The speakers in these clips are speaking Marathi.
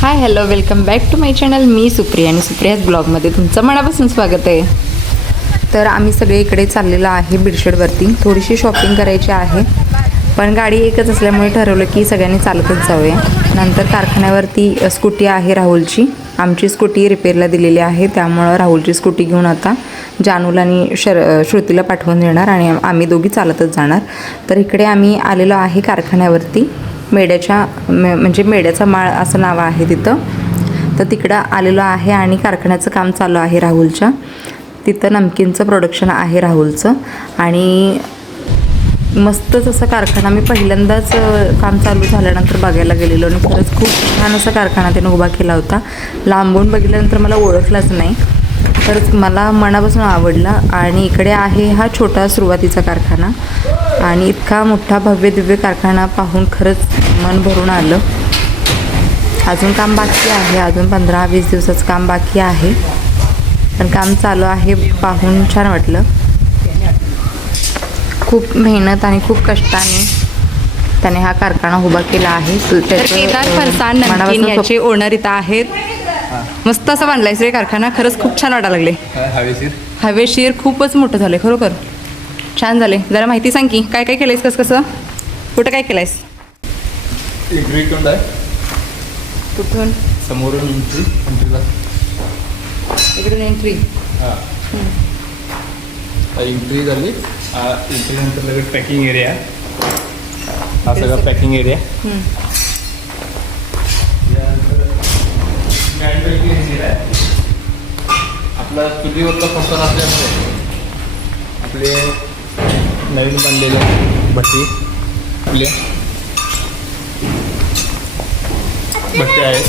High hello welcome back to my channel. मी सुप्रिया आणि सुप्रियाज ब्लॉगमध्ये तुमचं मनापासून स्वागत आहे. तर आम्ही सगळे इकडे चाललेलो आहे बिडशेडवरती. थोडीशी शॉपिंग करायची आहे, पण गाडी एकच असल्यामुळे ठरवलं की सगळ्यांनी चालतच जाऊया. नंतर कारखान्यावरती स्कूटी आहे राहुलची. आमची स्कूटी रिपेअरला दिलेली आहे, त्यामुळं राहुलची स्कूटी घेऊन आता जानूला आणि श्रुतीला पाठवून देणार आणि आम्ही दोघी चालतच जाणार. तर इकडे आम्ही आलेलो आहे कारखान्यावरती. म्हणजे मेड्याचा माळ असं नाव आहे तिथं. तर तिकडं आलेलो आहे आणि कारखान्याचं काम चालू आहे राहुलच्या. तिथं नमकीनचं प्रोडक्शन आहे राहुलचं. आणि मस्तच असं कारखाना मी पहिल्यांदाच काम चालू झाल्यानंतर बघायला गेलेलो आणि खरंच खूप छान असा कारखाना त्यानं उभा केला होता. लांबून बघितल्यानंतर मला ओळखलाच नाही, खरंच मला मनापासून आवडला. आणि इकडे आहे हा छोटा सुरुवातीचा कारखाना आणि इतका मोठा भव्य दिव्य कारखाना पाहून खरंच मन भरून आलं. अजून काम बाकी आहे, अजून 15-20 दिवसाचं काम बाकी आहे, पण काम चालू आहे. पाहून छान वाटलं. खूप मेहनत आणि खूप कष्टाने त्याने हा कारखाना उभा केला आहे. केदार फरसाण नमकीन याचे ओनर इथं आहेत. मस्त असं बांधलाय रे कारखाना. खरंच खूप छान वाटायला लागले. हवेशीर खूपच मोठं झालंय, खरोखर छान झाले. जरा माहिती सांग की काय काय केलंयस, कसं कुठं काय केलंयस? कुठून? समोरून एंट्रीला इकडून एंट्री. एंट्री झाली. एंट्री नंतर लगेच पॅकिंग एरिया. हा सगळा पॅकिंग एरिया. यानंतर मॅन्युफॅक्चरिंग एरिया आहे. आपला चुलीवरचा फसन असल्यामुळे आपले नवीन बांधलेले भट्टी आपले भट्टी आहेत.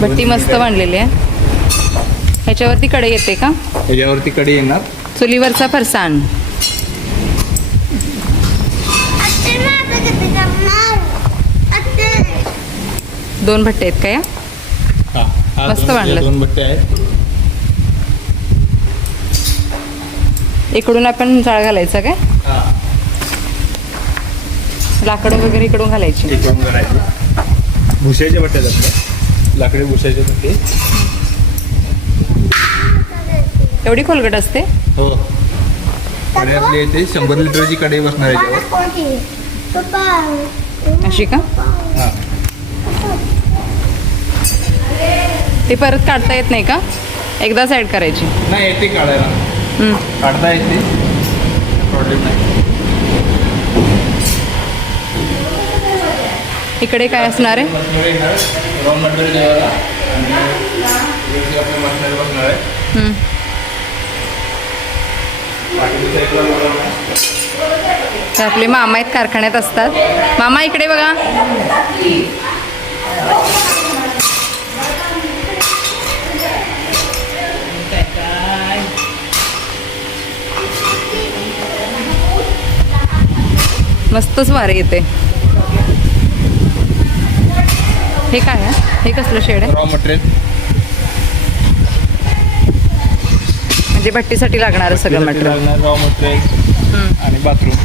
भट्टी मस्त बांधलेली आहे. ह्याच्यावरती कढई येते का? याच्यावरती कढई येणार. चुलीवरचा फरसाण. दोन भट्टे आहेत का या? मस्त बांधलं. दोन भट्टे आहेत. इकडून आपण जाळ घालायचा काय? लाकडं वगैरे इकडून घालायची. इकडून करायची. भुशाचे भट्टे आहेत आपले. लाकडी भुशाचे भट्टे. एवढी खोलगट असते? हो. कढई आपली इथे 100 लिटरची कढई बसणार आहे याच्यावर. अशी का? हां. ते परत काढता येत नाही का? एकदाच ॲड करायची? नाही येते काढायला. काढता येते, प्रॉब्लेम नाही. इकडे काय असणार आहे? मशिनरी येणार. रॉ मटेरियल जेवायला आणि आपली मशिनरी बसणार आहे. तर आपले मामा आहेत, कारखान्यात असतात. मामा इकडे बघा. मस्तच वारे येते. हे काय आहे? हे कसलं शेड आहे? रॉ मटेरियल म्हणजे भट्टीसाठी लागणार सगळं मटेरियल. रॉ मटेरियल आणि बाथरूम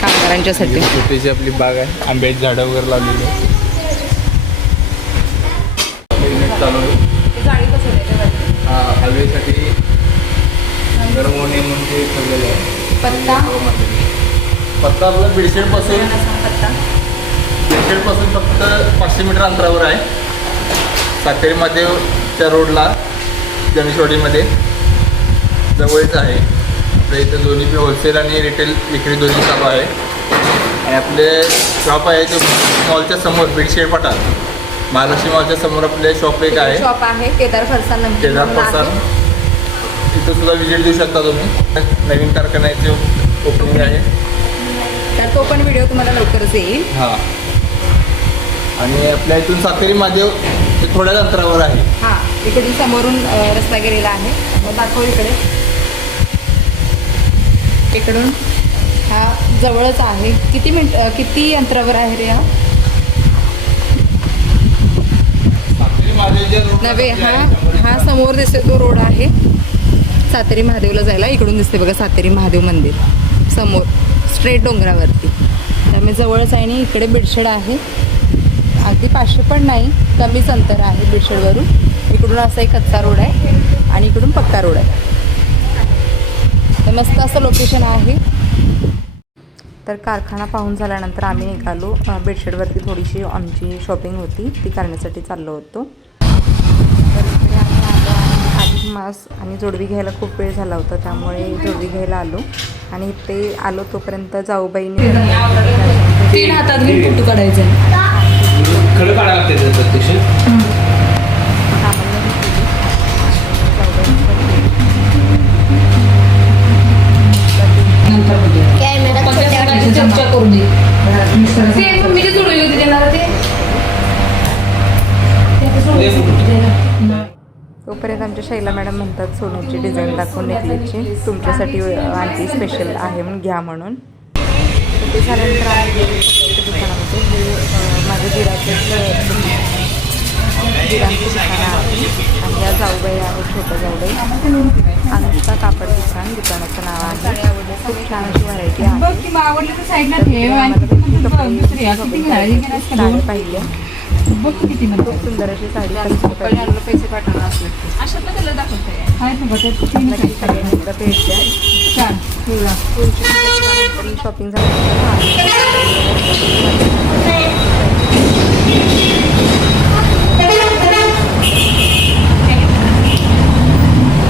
कामगारांच्यासाठी. छोटीशी आपली बाग आहे. आंब्याची झाडं वगैरे लावलेली आहे. चालू आहे. हवेसाठी गरम होणे म्हणजे ठेवलेलं आहे. पत्ता आपला बिडशेडपासून फक्त 500 मीटर अंतरावर आहे. सातेरी महादेवच्या रोडला गणेशवाडीमध्ये जवळच आहे. आपल्या इथं दोन्ही होलसेल आणि रिटेल विक्री दोन्ही चालू आहे. आणि आपले शॉप आहे ते मॉलच्या समोर बिडशेड पठार महालक्ष्मी मॉलच्या समोर आपले शॉप एक आहे. शॉप आहे केदार फरसाण. केदार फरसाण. तिथं सुद्धा विजिट देऊ शकता तुम्ही. नवीन कारखान्याचे ओपनिंग आहे. तर तो पण व्हिडिओ तुम्हाला लवकरच येईल. हां. आणि आपल्या इथून सातेरी महादेव ते थोड्याच अंतरावर आहे. हां, इकडून समोरून रस्ता गेलेला आहे. मग दाखव इकडे. इकडून हा जवळच आहे. किती अंतरावर आहे रे हा? सातेरी महादेवच्या नव्हे, हा समोर दिसते तो रोड आहे सातेरी महादेवला जायला. इकडून दिसते बघा सातेरी महादेव मंदिर समोर स्ट्रेट डोंगरावरती. त्यामुळे जवळच आहे. आणि इकडे बिडशेड आहे अगदी 500 पण नाही, कमीच अंतर आहे बिडशेडवरून. इकडून असा एक कच्चा रोड आहे आणि इकडून पक्का रोड आहे. तर मस्त असं लोकेशन आहे. तर कारखाना पाहून झाल्यानंतर आम्ही निघालो. बेडशीटवरती थोडीशी आमची शॉपिंग होती, ती करण्यासाठी चाललो होतो. तर इकडे आम्ही आलो आणि अधिक मास आणि जोडवी घ्यायला खूप वेळ झाला होता, त्यामुळे जोडवी घ्यायला आलो. आणि ते आलो तोपर्यंत जाऊबाईंनी 3 हातात घेऊन फोटो काढायचा. खडं काढायला लागते प्रत्यक्ष. चर्चा करू दे. ते मम्मीने जोडली होती त्यांना ते. तोपर्यंत आमच्या शैला मॅडम म्हणतात सोन्याची डिझाईन दाखवून नेकलेसची तुमच्यासाठी आणखी स्पेशल आहे म्हणून घ्या म्हणून. तर ते झाल्यानंतर आम्ही गेलो कपड्याच्या दुकानामध्ये. हे माझ्या दिरांचं दुकान आहे आणि या जाऊबाई आहेत, छोट्या जाऊबाई. अनुष्का कापड दुकानाचं नाव आहे. खूप छान अशी व्हरायटी आहे. साडी पाहिल्या, खूप सुंदर अशी साडी पैसे पाठवणार असले नक्की सगळ्यांनी एकदा भेट द्या. शॉपिंग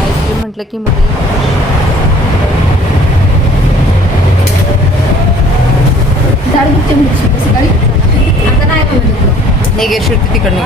आईस्क्रीम म्हटलं की मुली नाही गेट तिकडनं.